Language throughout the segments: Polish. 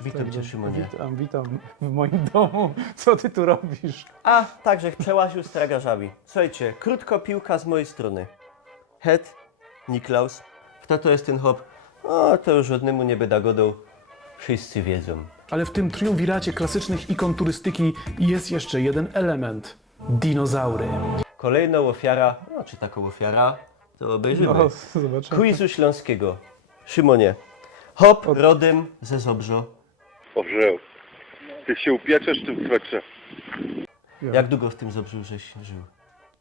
Witam cię, Szymonie. Witam w moim domu. Co ty tu robisz? A, także przełaził z tragarzami. Słuchajcie, krótko piłka z mojej strony. Het, Niklaus. Kto to jest ten hop? O, to już żadnemu nie będę godał. Wszyscy wiedzą. Ale w tym triumviracie klasycznych ikon turystyki jest jeszcze jeden element. Dinozaury. Kolejna ofiara, no czy taką ofiara, to obejrzymy. No, zobaczymy. Quizu śląskiego. Szymonie, hop rodem ze Zobrzo. Orzeł. Ty się upieczesz w tym swetrze. Jak długo w tym Zobrzu żeś żył?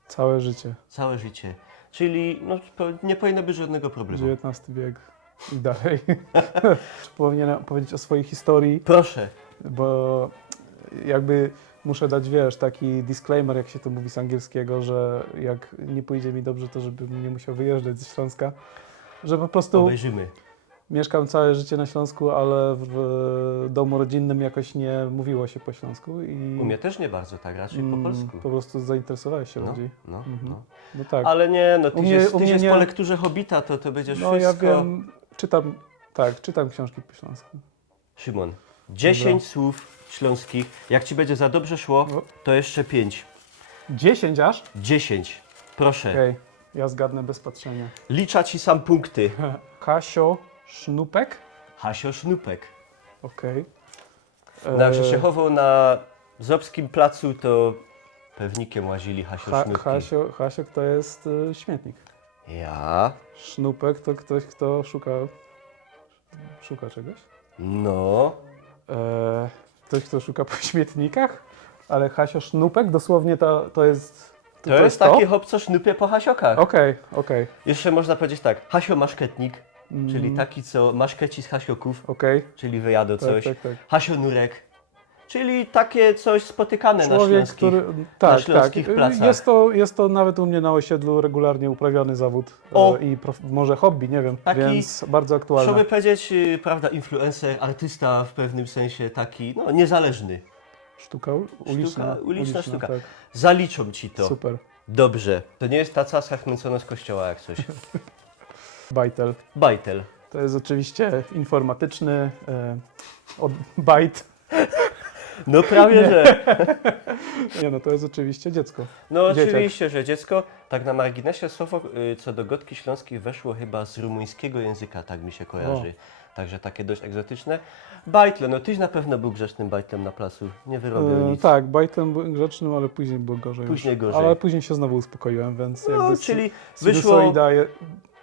Całe życie. Całe życie. Czyli no, nie powinno być żadnego problemu. XIX wiek i dalej. Powinienem powiedzieć o swojej historii, Proszę. bo jakby muszę dać, wiesz, taki disclaimer, jak się to mówi z angielskiego, że jak nie pójdzie mi dobrze, to żebym nie musiał wyjeżdżać ze Śląska. Że po prostu Obejrzymy. mieszkam całe życie na Śląsku, ale w domu rodzinnym jakoś nie mówiło się po śląsku. I U mnie też nie bardzo tak, raczej po polsku. po prostu zainteresowałeś się No, bardziej. no, no. No tak. Ale nie, no U mnie tyś nie- po lekturze Hobbita, to będziesz No ja wszystko... wiem, czytam książki po śląsku. Szymon, 10 słów śląskich. Jak ci będzie za dobrze szło, No. to jeszcze 5. 10 aż? 10. Proszę. Okej, ja zgadnę bez patrzenia. Licza ci sam punkty. Kasio Sznupek? Hasio Sznupek. Okej. No, jak się chował na Zobskim placu, to pewnikiem łazili Hasio Sznupki. Hasio to jest śmietnik. Ja? Sznupek to ktoś, kto szuka czegoś. No. Ktoś, kto szuka po śmietnikach, ale Hasio Sznupek dosłownie to jest... To jest taki hop, co sznupie po hasiokach. Okej. Jeszcze można powiedzieć tak, Hasio maszketnik, czyli Mm. taki, co maszkeci z hasioków, Okej. czyli wyjadą coś. Tak. Hasio nurek, czyli takie coś spotykane na Człowiek, śląskich. który... na Tak. śląskich placach. Jest to nawet u mnie na osiedlu regularnie uprawiany zawód O! i może hobby, nie wiem, Taki, więc bardzo aktualne. Trzeba by powiedzieć, prawda, influencer, artysta w pewnym sensie taki, no niezależny. Sztuka uliczna. Sztuka. Tak. Zaliczą ci to. Super. Dobrze. To nie jest ta casa chmęcona z kościoła jak coś. Bajtel. Bajtel. To jest oczywiście informatyczny bajt. No prawie, że. Nie no, to jest oczywiście dziecko. No Dzieciak. oczywiście, że dziecko. Tak na marginesie słowo co do gotki śląskiej weszło chyba z rumuńskiego języka, tak mi się kojarzy. Także takie dość egzotyczne. Bajtle, no tyś na pewno był grzecznym bajtlem na placu. Nie wyrobił nic. Tak, bajtem byłem grzecznym, ale później było gorzej. Później już. gorzej. Ale później się znowu uspokoiłem, więc No, jakby czyli wyszło,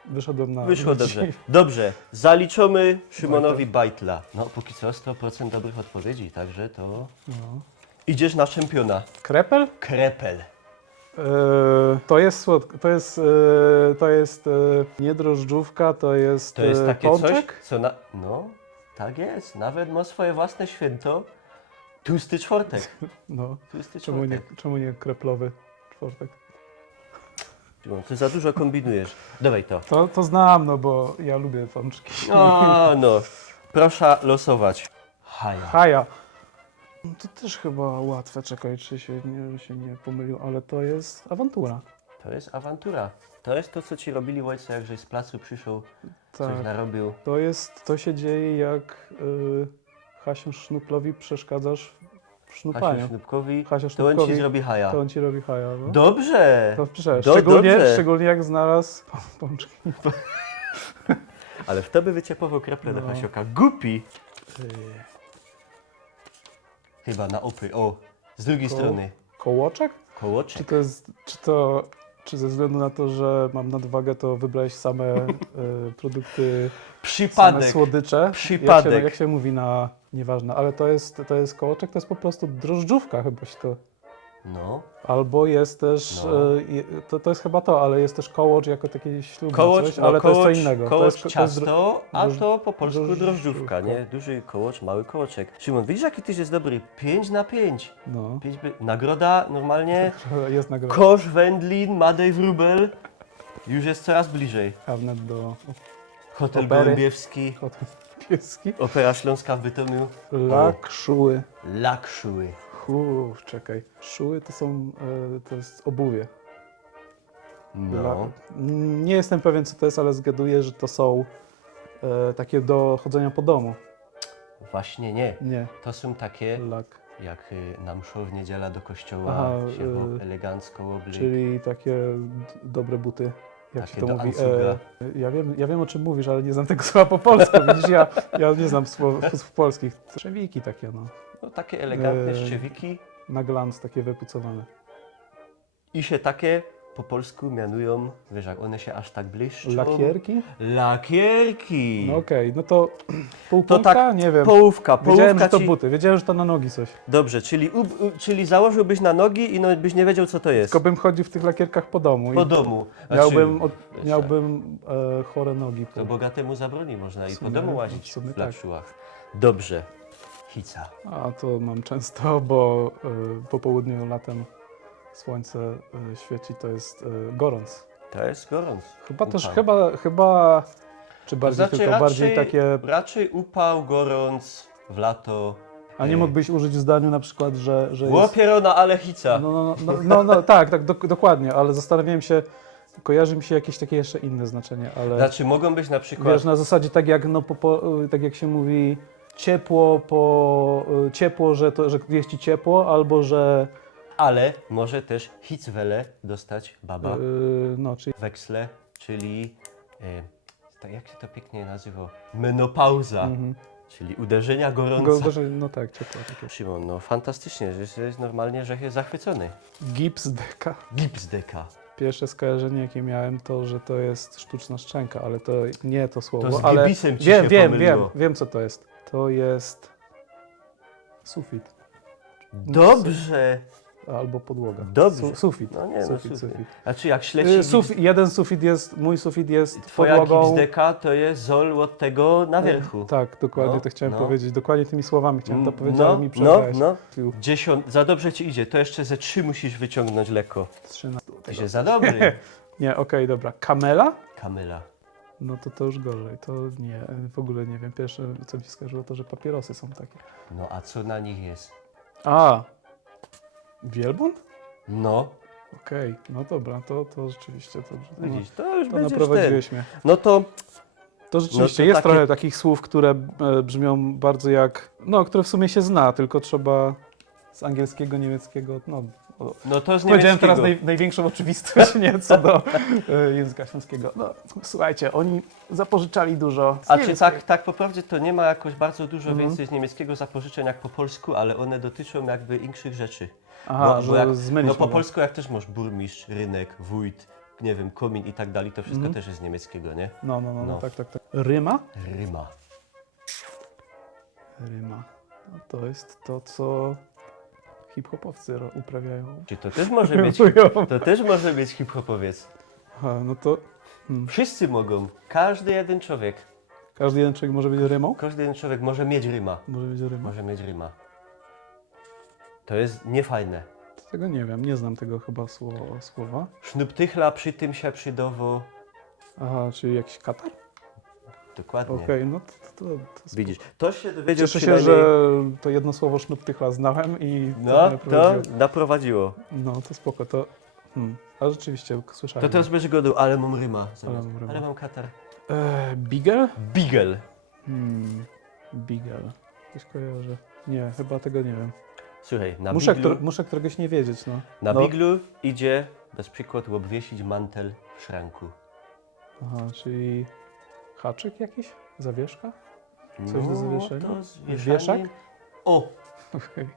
wyszedłem na... wyszło dobrze. Dobrze, zaliczamy Szymonowi bajtla. No póki co 100% dobrych odpowiedzi, także to No. idziesz na czempiona. Krepel? Krepel. To jest słodko, to jest nie drożdżówka, to jest To jest takie pączek? coś, co na... No, tak jest. Nawet ma swoje własne święto. Tłusty czwartek. No, Tłusty czemu czwartek. nie kreplowy czwartek? Szymon, ty za dużo kombinujesz. Dawaj to. To znam, no bo ja lubię pączki. No. Proszę losować. Haja. Haja. No to też chyba łatwe, czekaj, czy się nie pomylił, ale to jest awantura. To jest awantura. To jest to, co ci robili ojca, jak żeś z placu przyszedł, coś Tak. narobił. To się dzieje, jak Hasiu Sznuplowi przeszkadzasz w sznupaniu. Hasiu Sznupkowi, to on ci zrobi haja. To on ci robi haja, no. Dobrze. To przecież, Dobrze. szczególnie jak znalazł pączki. Ale w tobie wyciapował kreple do No. Hasioka. Głupi. Chyba na opy. O, z drugiej strony. Kołoczek? Kołoczek. Czy ze względu na to, że mam nadwagę, to wybrałeś same produkty, same Przypadek. słodycze? Przypadek. Jak się mówi na... Nieważne, ale to jest kołoczek, to jest po prostu drożdżówka chyba się to... No. Albo jest też, No. to jest chyba to, ale jest też kołocz jako takie ślubne Kołocz, coś, no, ale kołocz, to jest co innego. Kołocz to jest ciasto, a droż- to po polsku drożdżówka. drożdżówka, nie? Duży kołocz, mały kołoczek. Szymon, widzisz jaki tyś jest dobry? 5 na 5. No, Nagroda normalnie. jest nagroda. Kosz, wędlin, Madej wróbel. Już jest coraz bliżej. Karnet do Hotel Opery. Gołębiewski, hotel pieski. Opera Śląska w Bytomiu. Lakszuły. Lakszuły. Czekaj. Szuły to jest obuwie. No. Nie jestem pewien co to jest, ale zgaduję, że to są takie do chodzenia po domu. Właśnie nie. Nie, To są takie, lak. jak na mszą w niedziela do kościoła Aha, się elegancko oblik. Czyli takie dobre buty, jak Takie się to do mówi. Anzuga. Ja wiem o czym mówisz, ale nie znam tego słowa po polsku. Widzisz, ja nie znam słów polskich. Trzewiki takie, no. No, takie elegantne Eee. szczewiki Na glans, takie wypucowane. i się takie po polsku mianują, wiesz jak one się aż tak błyszczą. Lakierki? Lakierki. No okej, no to pół To punkta? tak, Nie wiem. Połówka Wiedziałem, że to ci... buty, wiedziałem, że to na nogi coś. Dobrze, czyli założyłbyś na nogi i no, byś nie wiedział co to jest. Tylko bym chodził w tych lakierkach po domu. Po i domu. miałbym chore nogi. To bogatemu zabroni można i po sumie- domu w łazić sumie w tak. lakszułach. Dobrze. Hica. A to mam często, bo po południu latem słońce świeci, to jest gorąc. To jest gorąc. Chyba też, Upał. chyba, czy bardziej znaczy tylko bardziej takie, Raczej upał, gorąc, w lato. a nie mógłbyś użyć w zdaniu na przykład, że jest... Łopierona, ale hica. No, tak, dokładnie, ale zastanawiałem się, kojarzy mi się jakieś takie jeszcze inne znaczenie, ale Znaczy mogą być na przykład... wiesz, na zasadzie tak jak, tak jak się mówi ciepło, że jest ci ciepło, albo że, Ale może też hicwele dostać baba. no, czyli Weksle, czyli... tak jak się to pięknie nazywa? Menopauza. Czyli uderzenia gorące. no tak, ciepło takie. Szymon, no fantastycznie, że jest normalnie, że jest zachwycony. Gips deka. Gips deka. Pierwsze skojarzenie, jakie miałem, to, że to jest sztuczna szczęka, ale to nie to słowo, To z ale gibisem ci się pomyliło. wiem, co to jest. To jest sufit Dobrze. albo podłoga. Dobrze. Sufit. No nie, sufit, no sufit. Znaczy jak śledzi Jeden sufit jest, mój sufit jest twoja podłogą. gipsdeka, to jest zol od tego na wierchu. Tak, dokładnie No, to chciałem no. powiedzieć. Dokładnie tymi słowami chciałem to powiedzieć, ale mi no, przerwałeś. no. Za dobrze ci idzie, to jeszcze ze 3 musisz wyciągnąć lekko. 13. Idzie za dobry. Nie, okej, dobra. Kamela? Kamyla. No to już gorzej. To nie, w ogóle nie wiem. Pierwsze, co mi się skojarzyło, to, że papierosy są takie. No a co na nich jest? A, wielbłąd? No, Okej, no dobra, to rzeczywiście dobrze. widzisz, to już To będziesz ten. naprowadziłeś mnie. No to To rzeczywiście No to jest takie- trochę takich słów, które brzmią bardzo jak, no, które w sumie się zna, tylko trzeba z angielskiego, niemieckiego, no. z Powiedziałem niemieckiego. teraz największą oczywistość, nie, co do języka śląskiego. No, słuchajcie, oni zapożyczali dużo. z A czy niemieckiego. tak po prawdzie to nie ma jakoś bardzo dużo Mhm. więcej z niemieckiego zapożyczeń jak po polsku, ale one dotyczą jakby inszych rzeczy. Aha, bo jak, zmyliśmy no po go. polsku jak też masz burmistrz, rynek, wójt, nie wiem, komin i tak dalej, to wszystko Mhm. też jest z niemieckiego, nie? No, No. tak. Ryma? Ryma. Ryma. No, to jest to, co hip-hopowcy uprawiają. Czy to też może być, to też może być hip-hopowiec. Aha, no to Wszyscy mogą, każdy jeden człowiek, każdy jeden człowiek może być rymą? każdy jeden człowiek może mieć ryma. Może być rymą? Może mieć ryma. To jest niefajne. Tego nie wiem, nie znam tego chyba słowa. Sznuptychla przy tym się przydowo. Aha, czyli jakiś katar? Dokładnie. Okej, no to Widzisz, to się dowiedział Cieszę się, przynajmniej... że to jedno słowo sznuptychla znałem i No, mnie to prowadziło. naprowadziło. No, to spoko, to... Ale rzeczywiście, słyszałem. To teraz będziesz godą, ale mam ryma. Ale mam ryma. Ale mam katar. Bigel? Beagle. Bigel. Coś kojarzę. Nie, chyba tego nie wiem. Słuchaj, na Muszę któregoś nie wiedzieć, no. Na no. biglu idzie, bez przykładu, obwiesić mantel w szranku. Aha, czyli haczyk jakiś? Zawieszka? Coś do zawieszenia? to zwieszanie. Wieszak? O! Okej.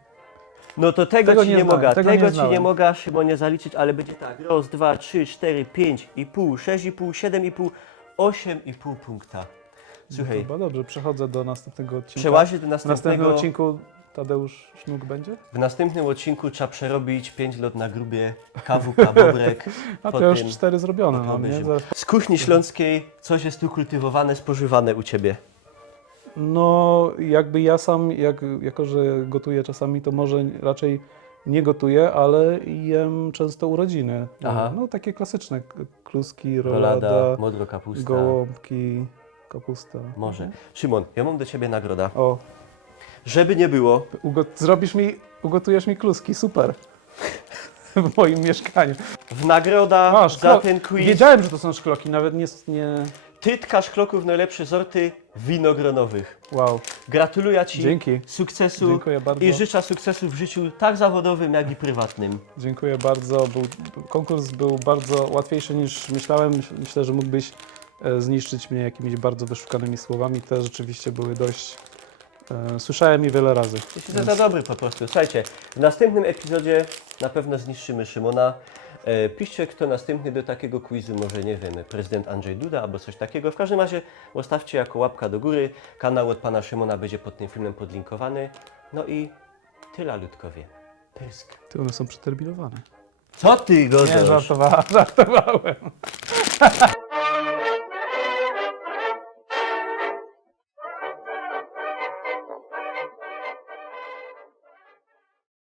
No to tego ci nie znałem, mogę, tego nie tego ci znałem. nie mogę, Szymonie, zaliczyć, ale będzie tak. Raz, 2, 3, 4, 5,5, 6,5, 7,5, 8,5 punkta. Słuchaj, Chyba dobrze, przechodzę do następnego odcinka. przełazi do W następnym następnego... odcinku Tadeusz Sznuk będzie? W następnym odcinku trzeba przerobić 5 lot na grubie, kawuka, bobrek. A to potem już 4 zrobione mam, nie? obejrzymy. Zaraz- Z kuchni śląskiej coś jest tu kultywowane, spożywane u Ciebie. No, jakby ja sam, jako że gotuję czasami, to może raczej nie gotuję, ale jem urodziny. Aha. No, takie klasyczne, kluski, Rolada, rolada, modro kapusta. gołąbki, kapusta. Może. Szymon, ja mam do Ciebie nagroda. O, Żeby nie było, ugotujesz mi kluski, super. W moim mieszkaniu. w nagroda A, za ten quiz Wiedziałem, że to są szkloki, nawet nie... Ty tkasz kroków najlepsze sorty winogronowych. Wow, Gratuluję Ci Dzięki. sukcesu Dziękuję bardzo. i życzę sukcesu w życiu tak zawodowym, jak i prywatnym. dziękuję bardzo. Konkurs był bardzo łatwiejszy niż myślałem. Myślę, że mógłbyś zniszczyć mnie jakimiś bardzo wyszukanymi słowami. Te rzeczywiście były dość... Słyszałem je wiele razy. Jesteś za dobry po prostu. Słuchajcie, w następnym epizodzie na pewno zniszczymy Szymona. Piszcie, kto następny do takiego quizu, może nie wiem, prezydent Andrzej Duda albo coś takiego. W każdym razie zostawcie jako łapka do góry. Kanał od pana Szymona będzie pod tym filmem podlinkowany. No i tyle, ludkowie. Pysk. Ty, one są przeterminowane. Co ty godzisz? Nie, żartowałem.